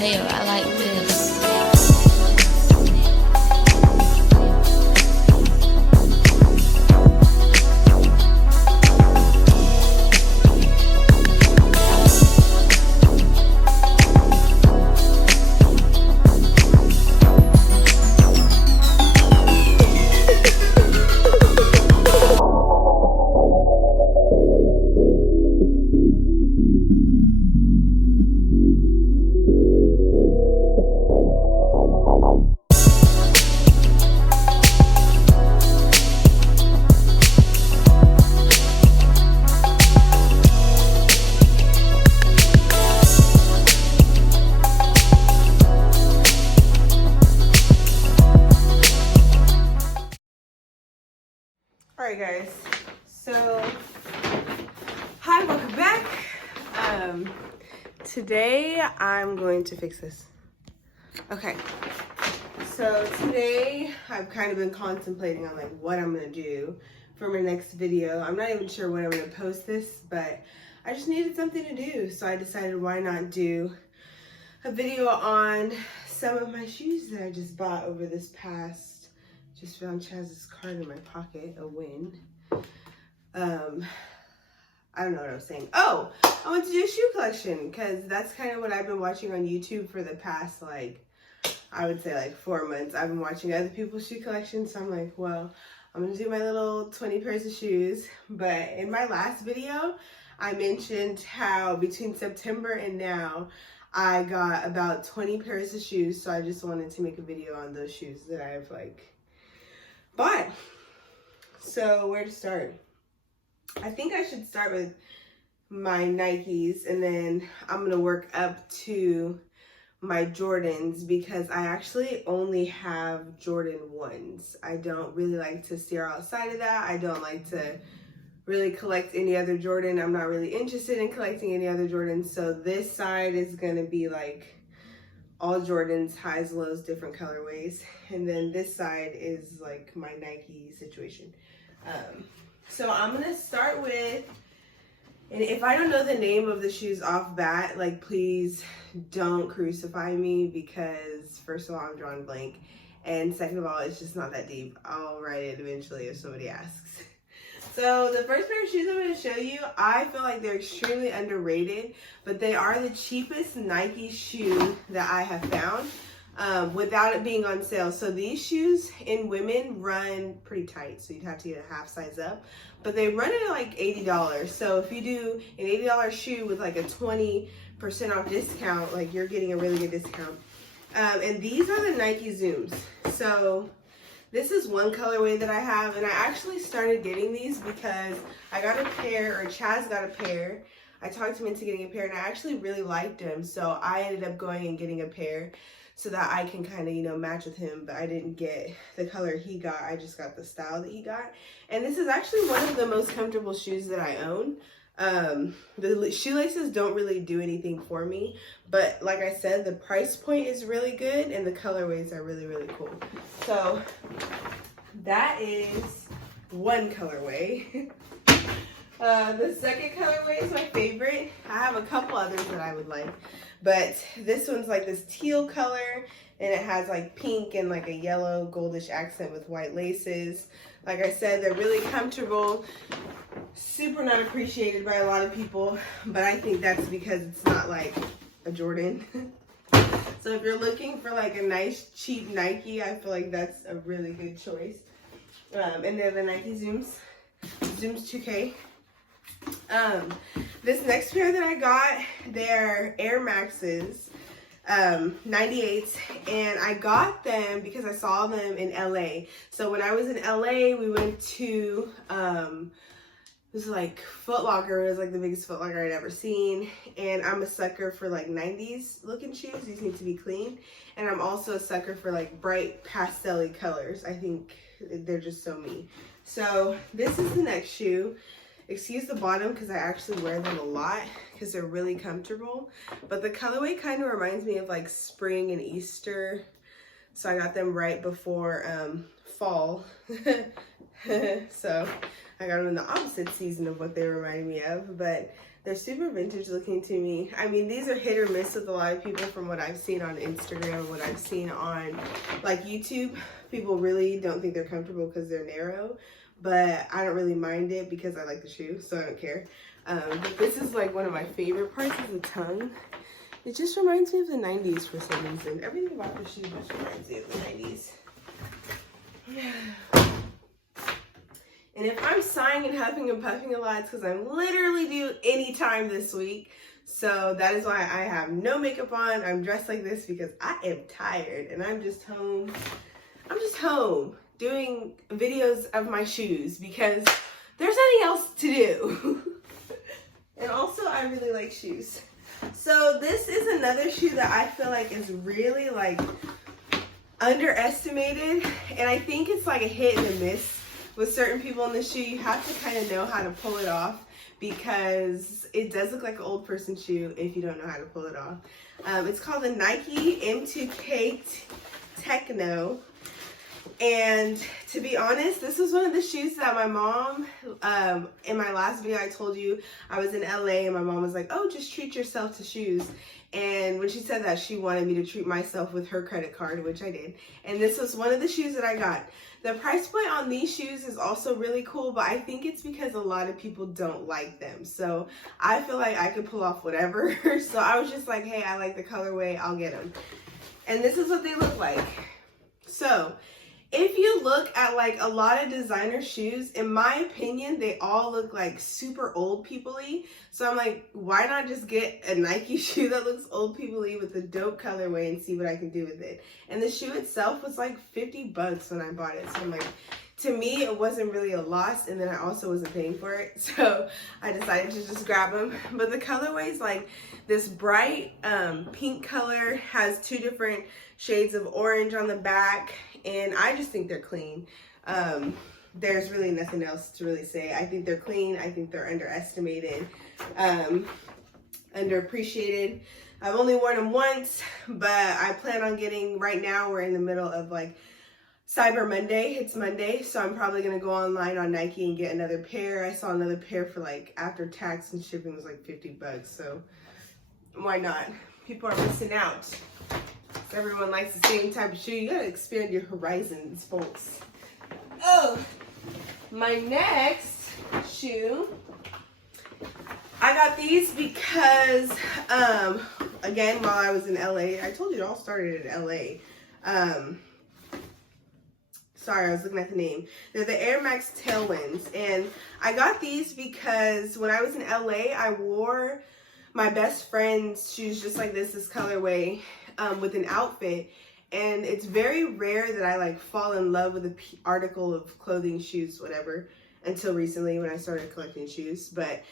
tail. I like this. Alright guys, so hi, welcome back. Today I'm going to fix this. Okay, so today I've kind of been contemplating on like what I'm gonna do for my next video. I'm not even sure when I'm gonna post this, but I just needed something to do, so I decided why not do a video on some of my shoes that I just bought over this past. Just found Chaz's card in my pocket, a win. I don't know what I was saying. Oh, I want to do a shoe collection because that's kind of what I've been watching on YouTube for the past, like, I would say like 4 months. I've been watching other people's shoe collections, so I'm like, well, I'm gonna do my little 20 pairs of shoes. But in my last video, I mentioned how between September and now, I got about 20 pairs of shoes, so I just wanted to make a video on those shoes that I've like bought. So where to start? I think I should start with my Nikes, and then I'm gonna work up to my Jordans because I actually only have Jordan 1s. I don't really like to steer outside of that. I don't like to really collect any other Jordan. I'm not really interested in collecting any other Jordans. So this side is gonna be like all Jordans, highs, lows, different colorways. And then this side is like my Nike situation. So I'm gonna start with, and if I don't know the name of the shoes off bat, like please don't crucify me because first of all, I'm drawing blank. And second of all, it's just not that deep. I'll write it eventually if somebody asks. So the first pair of shoes I'm going to show you, I feel like they're extremely underrated, but they are the cheapest Nike shoe that I have found without it being on sale. So these shoes in women run pretty tight, so you'd have to get a half size up, but they run at like $80. So if you do an $80 shoe with like a 20% off discount, like you're getting a really good discount. And these are the Nike Zooms. So this is one colorway that I have, and I actually started getting these because I got a pair, or Chaz got a pair. I talked him into getting a pair, and I actually really liked them, so I ended up going and getting a pair so that I can kind of, you know, match with him, but I didn't get the color he got. I just got the style that he got, and this is actually one of the most comfortable shoes that I own. The shoelaces don't really do anything for me, but like I said, the price point is really good and the colorways are really, really cool. So that is one colorway. The second colorway is my favorite. I have a couple others that I would like, but this one's like this teal color, and it has like pink and like a yellow goldish accent with white laces. Like I said, they're really comfortable, super not appreciated by a lot of people, but I think that's because it's not like a Jordan. So if you're looking for like a nice cheap Nike, I feel like that's a really good choice. And they're the Nike Zooms 2K. This next pair that I got, they're Air Maxes. 98s, and I got them because I saw them in LA. So when I was in LA, we went to it was like Foot Locker. It was like the biggest Foot Locker I'd ever seen, and I'm a sucker for like 90s looking shoes. These need to be clean, and I'm also a sucker for like bright pastel-y colors. I think they're just so me. So this is the next shoe. Excuse the bottom because I actually wear them a lot because they're really comfortable. But the colorway kind of reminds me of like spring and Easter So I got them right before fall. So I got them in the opposite season of what they remind me of, but they're super vintage looking to me. I mean, these are hit or miss with a lot of people from what I've seen on Instagram, what I've seen on like YouTube. People really don't think they're comfortable because they're narrow, but I don't really mind it because I like the shoe, so I don't care. But this is like one of my favorite parts of the tongue. It just reminds me of the 90s for some reason. Everything about the shoe just reminds me of the 90s. And if I'm sighing and huffing and puffing a lot, it's because I'm literally due anytime this week. So that is why I have no makeup on. I'm dressed like this because I am tired and I'm just home. I'm just home doing videos of my shoes because there's nothing else to do. And also I really like shoes. So this is another shoe that I feel like is really like underestimated. And I think it's like a hit and a miss. With certain people in the shoe, you have to kind of know how to pull it off because it does look like an old person shoe if you don't know how to pull it off. It's called the Nike M2K Tekno. And to be honest, this was one of the shoes that my mom, in my last video I told you I was in LA and my mom was like, oh, just treat yourself to shoes. And when she said that, she wanted me to treat myself with her credit card, which I did. And this was one of the shoes that I got. The price point on these shoes is also really cool, but I think it's because a lot of people don't like them. So I feel like I could pull off whatever. So I was just like, hey, I like the colorway, I'll get them. And this is what they look like. So if you look at like a lot of designer shoes, in my opinion, they all look like super old people-y. So I'm like, why not just get a Nike shoe that looks old people-y with a dope colorway and see what I can do with it. And the shoe itself was like 50 bucks when I bought it. So I'm like, to me, it wasn't really a loss. And then I also wasn't paying for it. So I decided to just grab them. But the colorway is like this bright pink color, has 2 different shades of orange on the back. And I just think they're clean. There's really nothing else to really say. I think they're clean. I think they're underestimated, underappreciated. I've only worn them once, but I plan on getting, right now we're in the middle of like Cyber Monday. It's Monday, so I'm probably going to go online on Nike and get another pair. I saw another pair for like, after tax and shipping was like 50 bucks. So why not? People are missing out. Everyone likes the same type of shoe. You gotta expand your horizons, folks. Oh, my next shoe. I got these because, again, while I was in LA, I told you it all started in LA. Sorry, I was looking at the name. They're the Air Max Tailwinds. And I got these because when I was in LA, I wore my best friend's shoes just like this colorway. With an outfit, and it's very rare that I like fall in love with an article of clothing, shoes, whatever, until recently when I started collecting shoes. But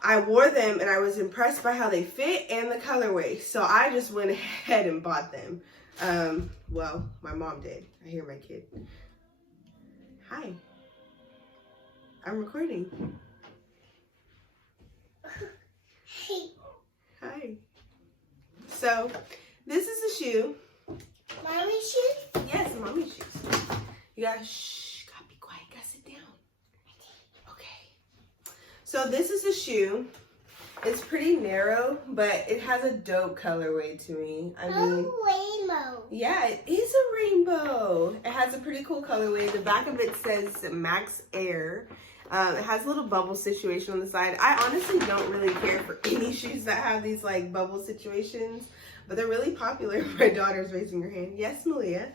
I wore them and I was impressed by how they fit and the colorway, so I just went ahead and bought them. Well, my mom did. I hear my kid. Hi, I'm recording. Hi. So this is a shoe. Mommy shoes? Yes, mommy shoes. You gotta gotta be quiet, gotta sit down. Okay. So this is a shoe. It's pretty narrow, but it has a dope colorway to me. I mean, rainbow. Yeah, it is a rainbow. It has a pretty cool colorway. The back of it says Max Air. It has a little bubble situation on the side. I honestly don't really care for any shoes that have these like bubble situations. But they're really popular. My daughter's raising her hand. Yes, Malia?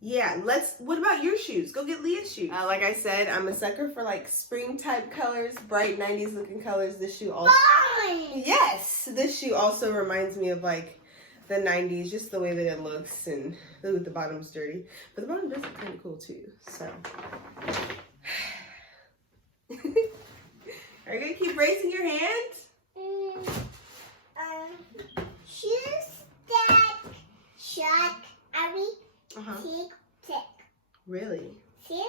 Yeah, what about your shoes? Go get Leah's shoes. Like I said, I'm a sucker for like spring type colors, bright 90s looking colors. This shoe also. Yes, this shoe also reminds me of like the 90s, just the way that it looks, and the bottom's dirty. But the bottom does look kind of cool too, so. Are you gonna keep raising your hand? Shoes that shock tick tick. Really? See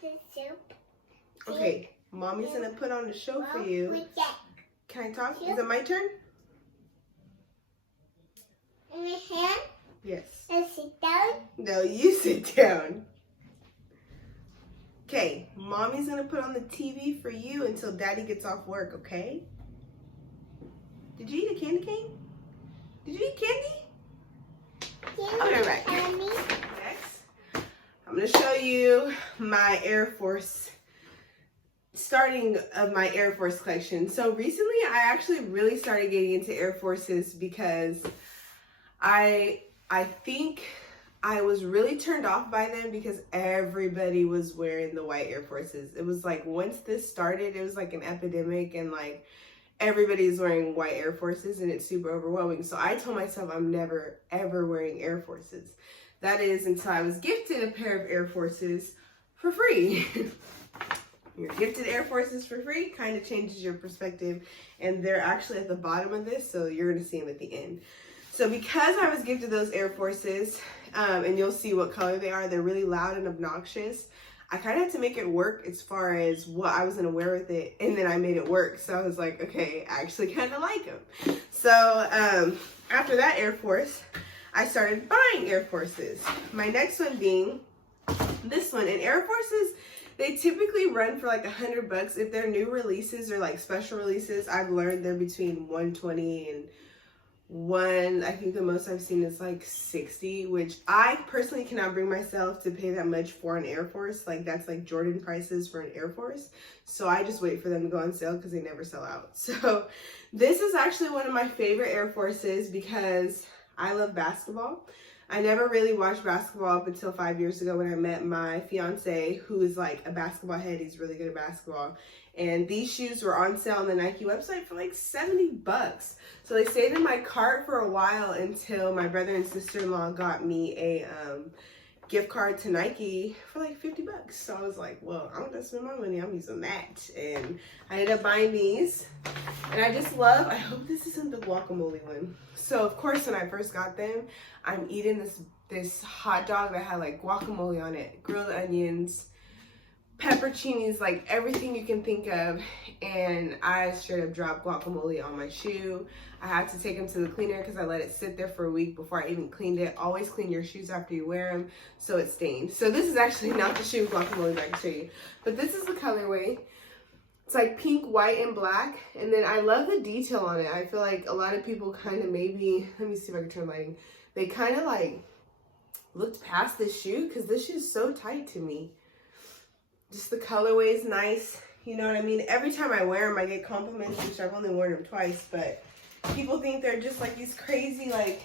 the soup. Okay, mommy's gonna put on a show for you. Can I talk? Is it my turn? In my hand. Yes. And sit down. No, you sit down. Okay, Mommy's gonna put on the TV for you until Daddy gets off work, okay? Did you eat a candy cane? Did you eat candy? I'll be right back. Candy. Next, I'm gonna show you my Air Force, starting of my Air Force collection. So recently, I actually really started getting into Air Forces because I think I was really turned off by them because everybody was wearing the white Air Forces. It was like once this started, it was like an epidemic and like everybody's wearing white Air Forces and it's super overwhelming. So I told myself I'm never ever wearing Air Forces. That is until I was gifted a pair of Air Forces for free. You're gifted Air Forces for free, kind of changes your perspective. And they're actually at the bottom of this, so you're gonna see them at the end. So because I was gifted those Air Forces, and you'll see what color they are, they're really loud and obnoxious. I kind of had to make it work as far as what I was gonna wear with it, and then I made it work. So I was like, okay, I actually kind of like them. So after that Air Force, I started buying Air Forces. My next one being this one. And Air Forces, they typically run for like $100. If they're new releases or like special releases, I've learned they're between $120 and I think the most I've seen is like $60, which I personally cannot bring myself to pay that much for an Air Force. Like that's like Jordan prices for an Air Force. So I just wait for them to go on sale because they never sell out. So this is actually one of my favorite Air Forces because I love basketball. I never really watched basketball up until 5 years ago when I met my fiance, who is like a basketball head. He's really good at basketball. And these shoes were on sale on the Nike website for like $70. So they stayed in my cart for a while until my brother and sister-in-law got me a gift card to Nike for like $50. So I was like, well, I'm gonna spend my money, I'm using that. And I ended up buying these. And I just love, I hope this isn't the guacamole one. So of course, when I first got them, I'm eating this hot dog that had like guacamole on it, grilled onions, pepperoncinis, like everything you can think of. And I straight up dropped guacamole on my shoe. I had to take them to the cleaner because I let it sit there for a week before I even cleaned it. Always clean your shoes after you wear them so it stains. So this is actually not the shoe with guacamole that I can show you, but this is the colorway. It's like pink, white, and black. And then I love the detail on it. I feel like a lot of people kind of maybe, let me see if I can turn lighting. They kind of like looked past this shoe because this shoe is so tight to me. Just the colorway is nice. You know what I mean? Every time I wear them, I get compliments, which I've only worn them twice, but people think they're just like these crazy, like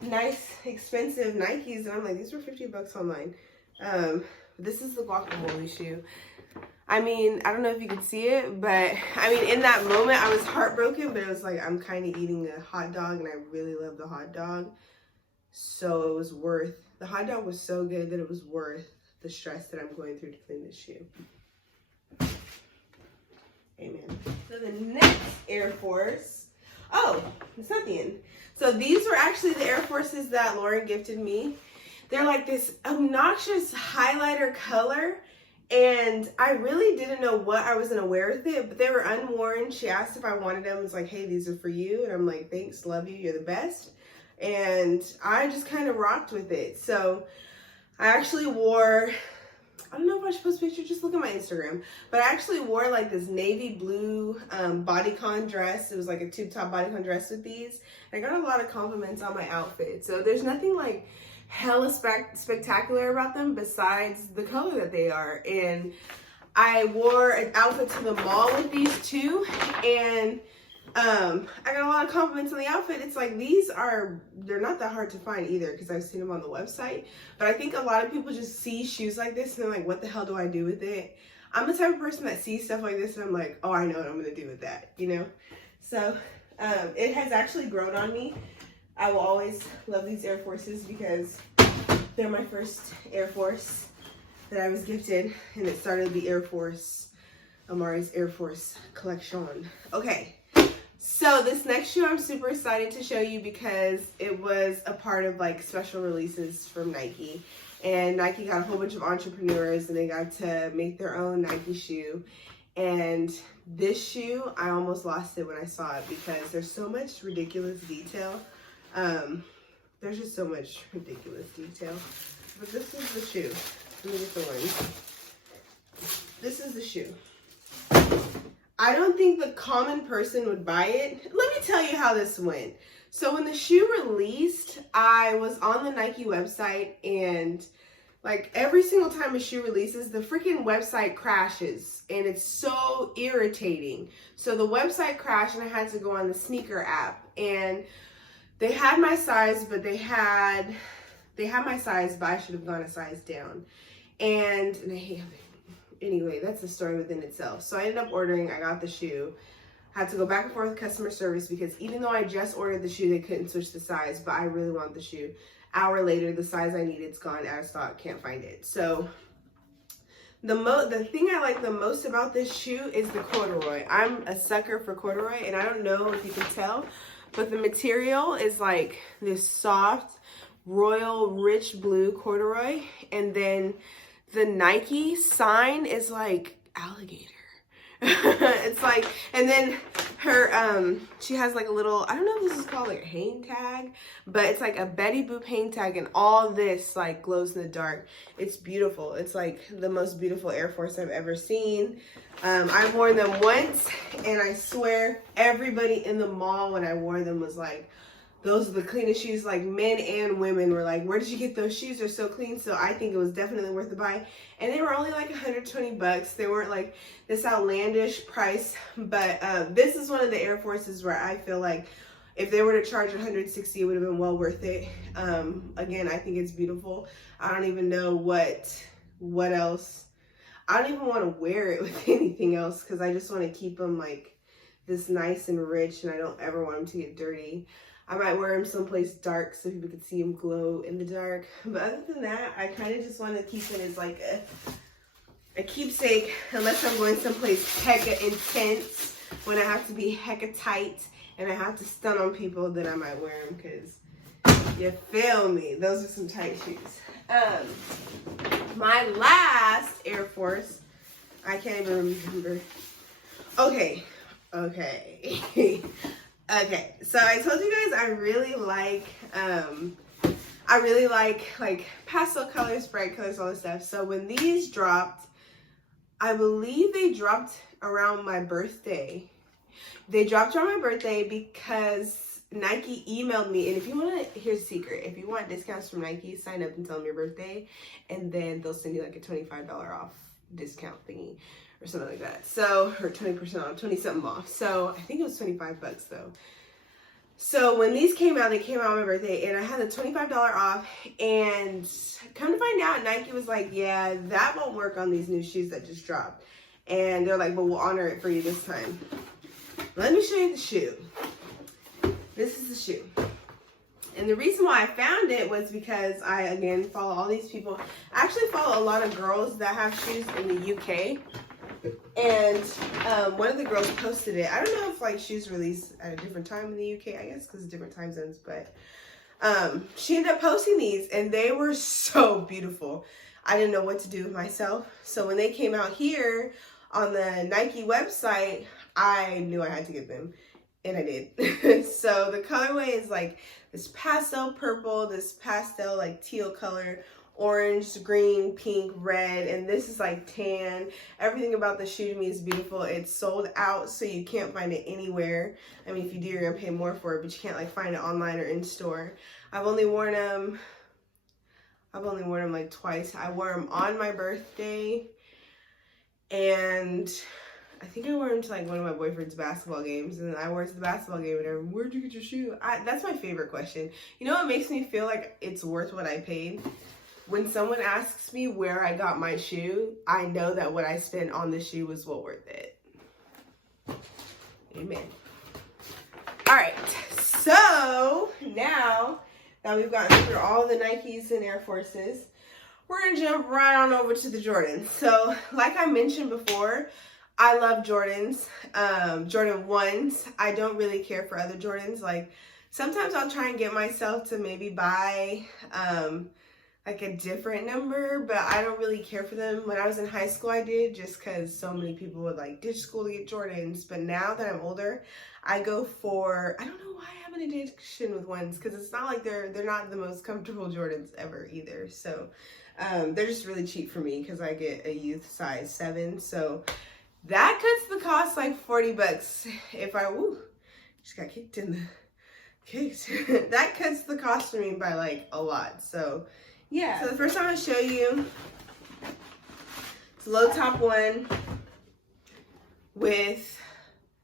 nice, expensive Nikes. And I'm like, these were $50 online. This is the guacamole shoe. I mean, I don't know if you can see it, but I mean, in that moment, I was heartbroken, but it was like, I'm kind of eating a hot dog and I really love the hot dog. So it was worth, the hot dog was so good that it was worth the stress that I'm going through to clean this shoe. Amen. So the next Air Force, oh, it's not the end. So these were actually the Air Forces that Lauren gifted me. They're like this obnoxious highlighter color. And I really didn't know what I was gonna wear with it, but they were unworn. She asked if I wanted them. It's like, hey, these are for you. And I'm like, thanks, love you, you're the best. And I just kind of rocked with it. So I actually wore, I don't know if I should post a picture, just look at my Instagram. But I actually wore like this navy blue bodycon dress. It was like a tube top bodycon dress with these. And I got a lot of compliments on my outfit. So there's nothing like hella spectacular about them besides the color that they are. And I wore an outfit to the mall with these too, and I got a lot of compliments on the outfit. It's like they're not that hard to find either because I've seen them on the website, but I think a lot of people just see shoes like this and they're like, what the hell do I do with it? I'm the type of person that sees stuff like this and I'm like, oh, I know what I'm gonna do with that, you know? So it has actually grown on me. I will always love these Air Forces because they're my first Air Force that I was gifted, and it started the Air Force, Amari's Air Force collection. Okay, so this next shoe I'm super excited to show you because it was a part of like special releases from Nike. And Nike got a whole bunch of entrepreneurs and they got to make their own Nike shoe. And this shoe, I almost lost it when I saw it because there's so much ridiculous detail. There's just so much ridiculous detail. But this is the shoe. Let me get the one. This is the shoe. I don't think the common person would buy it. Let me tell you how this went. So when the shoe released, I was on the Nike website, and like every single time a shoe releases, the freaking website crashes, and it's so irritating. So the website crashed and I had to go on the sneaker app, and they had my size, but they had my size, but I should have gone a size down. And anyway, that's a story within itself. So I ended up ordering, I got the shoe. Had to go back and forth with customer service because even though I just ordered the shoe, they couldn't switch the size, but I really want the shoe. Hour later, the size I needed's gone out of stock, can't find it. So the thing I like the most about this shoe is the corduroy. I'm a sucker for corduroy, and I don't know if you can tell, but the material is like this soft, royal, rich blue corduroy, and then the Nike sign is like alligator. It's like, and then her, she has like a little, I don't know if this is called like a hang tag, but it's like a Betty Boop hang tag, and all this like glows in the dark. It's beautiful. It's like the most beautiful Air Force I've ever seen. I've worn them once, and I swear everybody in the mall when I wore them was like, those are the cleanest shoes. Like men and women were like, where did you get those shoes? They're so clean. So I think it was definitely worth the buy. And they were only like 120 bucks. They weren't like this outlandish price, but this is one of the Air Forces where I feel like if they were to charge 160, it would have been well worth it. Again, I think it's beautiful. I don't even know what else. I don't even want to wear it with anything else because I just want to keep them like this nice and rich, and I don't ever want them to get dirty. I might wear them someplace dark so people can see them glow in the dark. But other than that, I kind of just want to keep it as like a keepsake, unless I'm going someplace hecka intense, when I have to be hecka tight and I have to stun on people, then I might wear them because you feel me. Those are some tight shoes. My last Air Force, I can't even remember. Okay. Okay, so I told you guys I really like pastel colors, bright colors, all this stuff. So when these dropped, I believe they dropped around my birthday. They dropped around my birthday because Nike emailed me, and if you want to, here's a secret. If you want discounts from Nike, sign up and tell them your birthday, and then they'll send you like a $25 off discount thingy or something like that. So, or 20% off, 20 something off. So I think it was 25 bucks though. So when these came out, they came out on my birthday, and I had a $25 off, and come to find out, Nike was like, yeah, that won't work on these new shoes that just dropped. And they're like, but we'll honor it for you this time. Let me show you the shoe. This is the shoe. And the reason why I found it was because I, again, follow all these people. I actually follow a lot of girls that have shoes in the UK. And one of the girls posted it. I don't know if like shoes release at a different time in the UK, I guess because of different time zones, but she ended up posting these, and they were so beautiful. I didn't know what to do with myself. So when they came out here on the Nike website, I knew I had to get them, and I did. So the colorway is like this pastel purple, this pastel like teal color, orange, green, pink, red, and this is like tan. Everything about the shoe to me is beautiful. It's sold out, so you can't find it anywhere. I mean, if you do, you're gonna pay more for it, but you can't like find it online or in store. I've only worn them like twice. I wore them on my birthday, and I think I wore them to like one of my boyfriend's basketball games, and then I wore it to the basketball game, and everyone, where'd you get your shoe? That's my favorite question. You know what makes me feel like it's worth what I paid? When someone asks me where I got my shoe, I know that what I spent on the shoe was well worth it. Amen. All right, so now that we've gotten through all the Nikes and Air Forces, we're gonna jump right on over to the Jordans. So like I mentioned before, I love Jordans, Jordan 1s. I don't really care for other Jordans. Like sometimes I'll try and get myself to maybe buy like a different number, but I don't really care for them. When I was in high school, I did, just because so many people would like ditch school to get Jordans. But now that I'm older, I go for, I don't know why I have an addiction with ones, because it's not like they're not the most comfortable Jordans ever either. So they're just really cheap for me because I get a youth size 7. So that cuts the cost like 40 bucks. If I, just got kicked in the case. That cuts the cost for me by like a lot. So yeah. So the first time I show you, it's a low top one with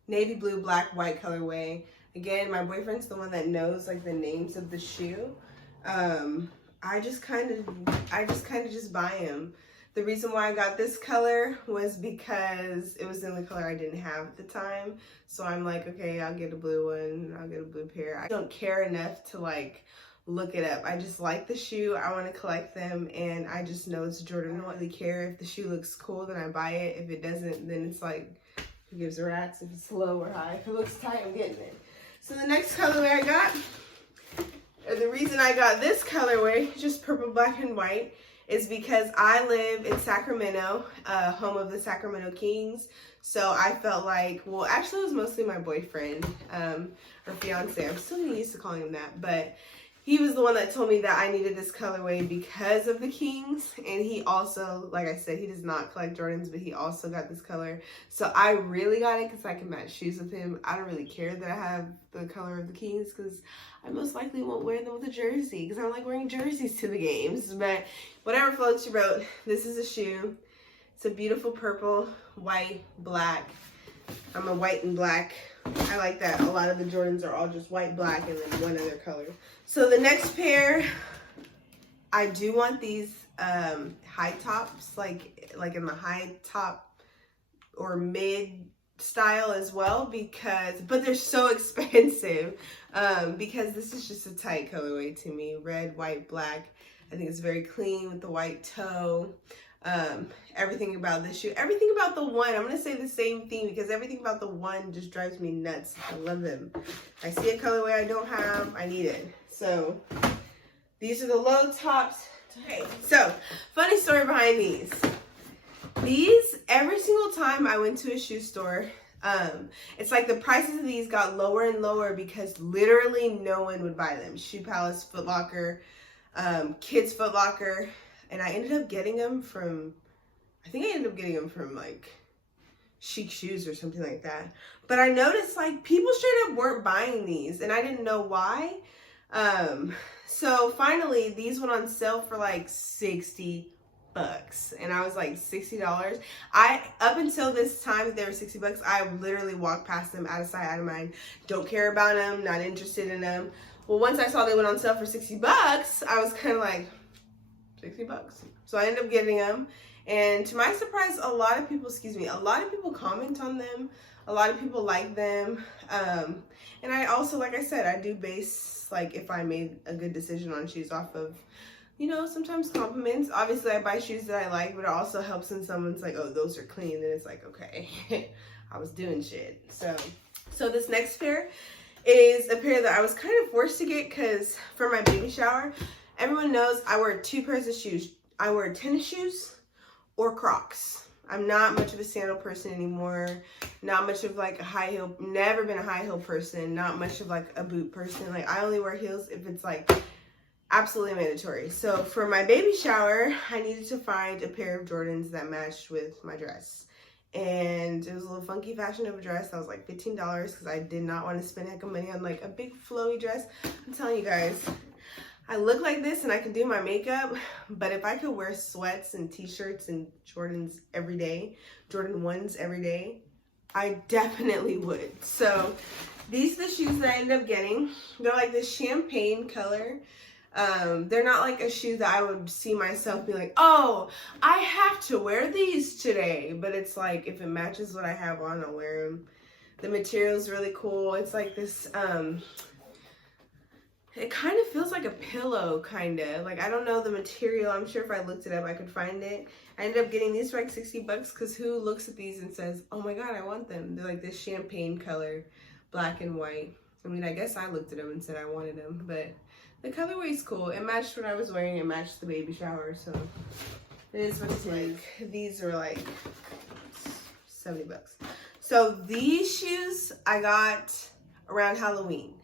navy blue, black, white colorway. Again, my boyfriend's the one that knows like the names of the shoe. I just kind of just buy them. The reason why I got this color was because it was in the color I didn't have at the time. So I'm like, okay, I'll get a blue one. I'll get a blue pair. I don't care enough to like look it up. I just like the shoe. I want to collect them, and I just know it's Jordan. I don't really care if the shoe looks cool, then I buy it. If it doesn't, then it's like, who gives a rat's if it's low or high. If it looks tight, I'm getting it. So the next colorway I got, or the reason I got this colorway, just purple, black, and white, is because I live in Sacramento, home of the Sacramento Kings. So I felt like, well, actually it was mostly my boyfriend, or fiance. I'm still getting used to calling him that, but he was the one that told me that I needed this colorway because of the Kings. And he also, like I said, he does not collect Jordans, but he also got this color. So I really got it because I can match shoes with him. I don't really care that I have the color of the Kings because I most likely won't wear them with a jersey because I don't like wearing jerseys to the games. But whatever floats your boat, this is a shoe. It's a beautiful purple, white, black. I'm a white and black. I like that. A lot of the Jordans are all just white, black, and then one other color. So the next pair, I do want these high tops, like in the high top or mid style as well, but they're so expensive because this is just a tight colorway to me. Red, white, black. I think it's very clean with the white toe. Everything about this shoe, everything about the one, I'm going to say the same thing because everything about the one just drives me nuts. I love them. I see a colorway I don't have, I need it. So these are the low tops. Okay, so funny story behind these. These, every single time I went to a shoe store, it's like the prices of these got lower and lower because literally no one would buy them. Shoe Palace, Foot Locker, Kids Foot Locker. And I ended up getting them from, I think I ended up getting them from like Chic Shoes or something like that. But I noticed like people straight up weren't buying these and I didn't know why. So finally these went on sale for like 60 bucks. And I was like, $60? Up until this time they were 60 bucks, I literally walked past them out of sight, out of mind. Don't care about them, not interested in them. Well, once I saw they went on sale for 60 bucks, I was kind of like, 60 bucks. So I ended up getting them. And to my surprise, a lot of people comment on them. A lot of people like them. And I also, like I said, I do base, like, if I made a good decision on shoes off of, you know, sometimes compliments. Obviously, I buy shoes that I like, but it also helps when someone's like, oh, those are clean. Then it's like, okay, I was doing shit. So this next pair is a pair that I was kind of forced to get because for my baby shower, everyone knows I wear 2 pairs of shoes. I wear tennis shoes or Crocs. I'm not much of a sandal person anymore. Not much of like a high heel, never been a high heel person. Not much of like a boot person. Like I only wear heels if it's like absolutely mandatory. So for my baby shower, I needed to find a pair of Jordans that matched with my dress. And it was a little funky fashion of a dress that was like $15 because I did not want to spend a heck of money on like a big flowy dress. I'm telling you guys, I look like this and I can do my makeup, but if I could wear sweats and t-shirts and Jordans every day, Jordan 1s every day, I definitely would. So these are the shoes that I ended up getting. They're like this champagne color. They're not like a shoe that I would see myself be like, oh, I have to wear these today. But it's like, if it matches what I have on, I'll wear them. The material is really cool. It's like this, it kind of feels like a pillow, kind of. Like, I don't know the material. I'm sure if I looked it up, I could find it. I ended up getting these for like 60 bucks because who looks at these and says, oh my God, I want them. They're like this champagne color, black and white. I mean, I guess I looked at them and said I wanted them, but The colorway's cool. It matched what I was wearing. It matched the baby shower, so it is what it is. Like, these are like $70. So these shoes I got around Halloween,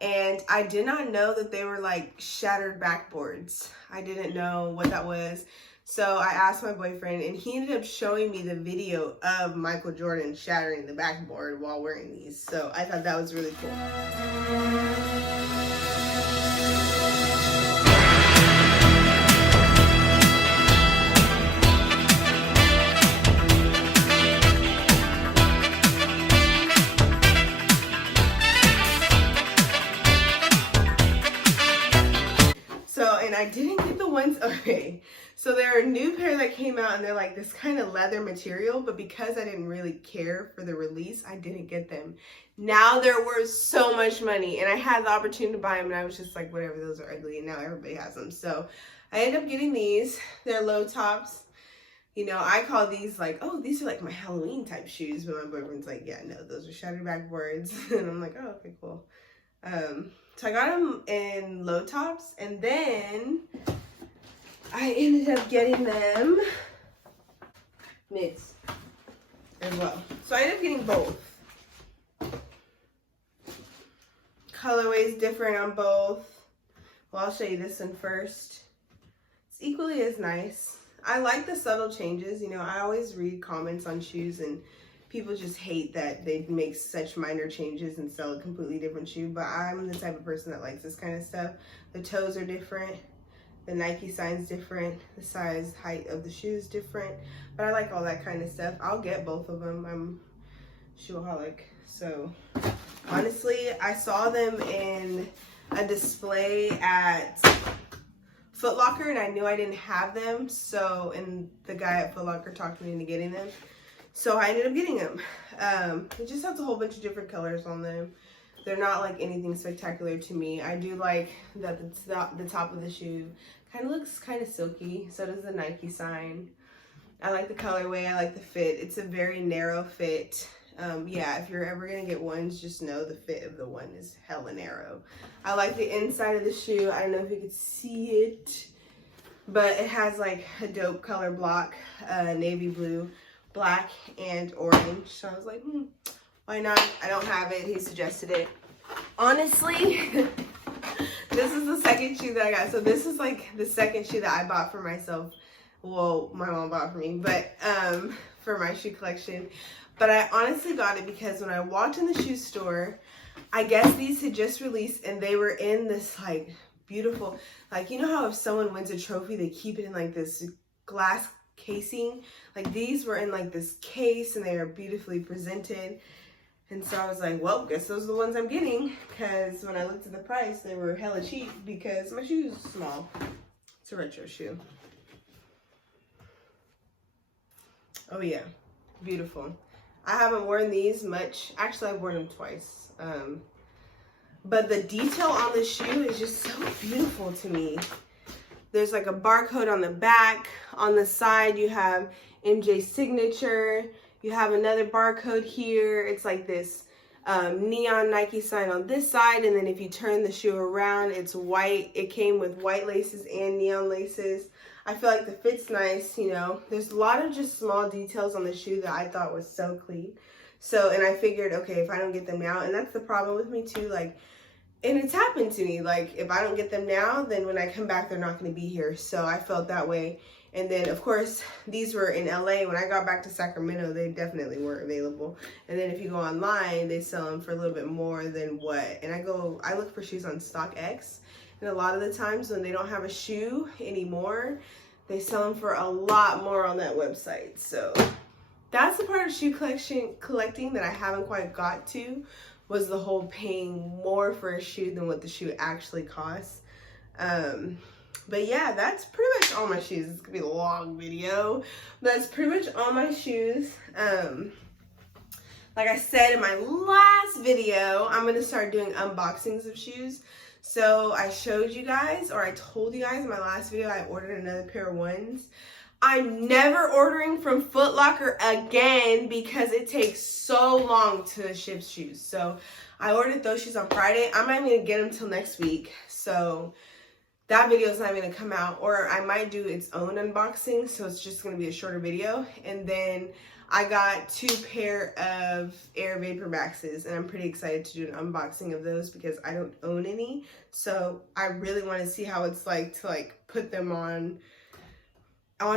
and I did not know that they were like shattered backboards. I didn't know what that was. So I asked my boyfriend, and he ended up showing me the video of Michael Jordan shattering the backboard while wearing these. So I thought that was really cool. And I didn't get the ones, okay, so they're a new pair that came out, and they're like this kind of leather material, but because I didn't really care for the release, I didn't get them. Now they're worth so much money, and I had the opportunity to buy them, and I was just like, whatever, those are ugly, and now everybody has them. So I ended up getting these. They're low tops. You know, I call these like, oh, these are like my Halloween type shoes, but my boyfriend's like, yeah, no, those are shattered backboards. And I'm like, oh, okay, cool. So I got them in low tops, and then I ended up getting them mids as well. So I ended up getting both. Colorway is different on both. Well, I'll show you this one first. It's equally as nice. I like the subtle changes. You know, I always read comments on shoes, and people just hate that they make such minor changes and sell a completely different shoe, but I'm the type of person that likes this kind of stuff. The toes are different, the Nike sign's different, the size, height of the shoe is different, but I like all that kind of stuff. I'll get both of them. I'm shoeaholic. So honestly, I saw them in a display at Foot Locker, and I knew I didn't have them, so, and the guy at Foot Locker talked me into getting them. So I ended up getting them. It just has a whole bunch of different colors on them. They're not like anything spectacular to me. I do like that the top of the shoe kind of looks kind of silky. So does the Nike sign. I like the colorway. I like the fit. It's a very narrow fit. Yeah, if you're ever gonna get ones, just know the fit of the one is hella narrow. I like the inside of the shoe. I don't know if you could see it, but it has like a dope color block, navy blue, black, and orange. So I was like, why not? I don't have it. He suggested it. Honestly, this is the second shoe that I got. So this is like the second shoe that I bought for myself. Well, my mom bought for me, but for my shoe collection. But I honestly got it because when I walked in the shoe store, I guess these had just released, and they were in this like beautiful, like, you know how if someone wins a trophy, they keep it in like this glass casing? Like, these were in like this case, and they are beautifully presented. And so I was like, well, guess those are the ones I'm getting, because when I looked at the price, they were hella cheap because my shoe is small. It's a retro shoe. Oh yeah, beautiful. I haven't worn these much. Actually, I've worn them twice. But the detail on the shoe is just so beautiful to me. There's like a barcode on the back. On the side, you have MJ's signature. You have another barcode here. It's like this neon Nike sign on this side. And then if you turn the shoe around, it's white. It came with white laces and neon laces. I feel like the fit's nice, you know. There's a lot of just small details on the shoe that I thought was so clean. So, and I figured, okay, if I don't get them now, and that's the problem with me too, like, and it's happened to me, like, if I don't get them now, then when I come back, they're not going to be here. So I felt that way. And then, of course, these were in LA. When I got back to Sacramento, they definitely weren't available. And then if you go online, they sell them for a little bit more than what. And I look for shoes on StockX. And a lot of the times when they don't have a shoe anymore, they sell them for a lot more on that website. So that's the part of shoe collecting that I haven't quite got to, was the whole paying more for a shoe than what the shoe actually costs. But yeah, that's pretty much all my shoes. It's gonna be a long video. That's pretty much all my shoes. Like I said in my last video, I'm gonna start doing unboxings of shoes. So I showed you guys, or I told you guys in my last video, I ordered another pair of ones. I'm never ordering from Foot Locker again because it takes so long to ship shoes. So I ordered those shoes on Friday. I'm not even going to get them till next week. So that video is not going to come out, or I might do its own unboxing. So it's just going to be a shorter video. And then I got 2 pair of Air Vapor Maxes, and I'm pretty excited to do an unboxing of those because I don't own any. So I really want to see how it's like to like put them on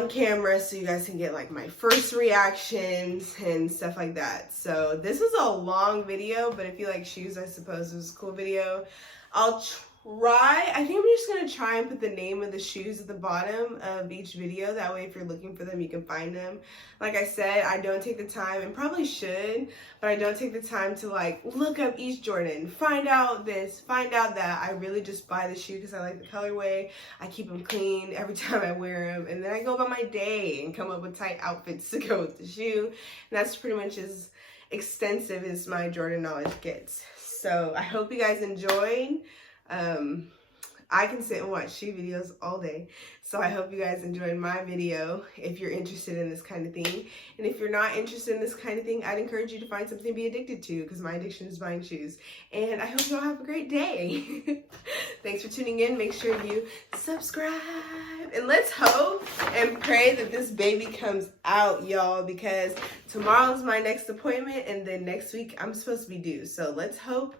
camera so you guys can get like my first reactions and stuff like that. So this was a long video, but if you like shoes, I suppose it was a cool video. I'll try, I think I'm just going to try and put the name of the shoes at the bottom of each video. That way if you're looking for them, you can find them. Like I said, I don't take the time, and probably should, but I don't take the time to like look up each Jordan, find out this, find out that. I really just buy the shoe because I like the colorway. I keep them clean every time I wear them, and then I go about my day and come up with tight outfits to go with the shoe. And that's pretty much as extensive as my Jordan knowledge gets. So I hope you guys enjoyed. I can sit and watch shoe videos all day, so I hope you guys enjoyed my video if you're interested in this kind of thing. And if you're not interested in this kind of thing, I'd encourage you to find something to be addicted to, because my addiction is buying shoes. And I hope you all have a great day. Thanks for tuning in. Make sure you subscribe, and let's hope and pray that this baby comes out, y'all, because tomorrow's my next appointment, and then next week I'm supposed to be due. So let's hope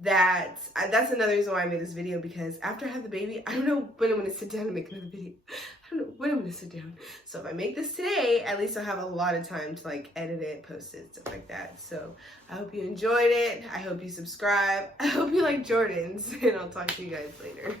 that's another reason why I made this video, because after I have the baby, I don't know when I'm going to sit down and make another video. I don't know when I'm going to sit down. So if I make this today, at least I'll have a lot of time to like edit it, post it, stuff like that. So I hope you enjoyed it. I hope you subscribe. I hope you like Jordans, and I'll talk to you guys later.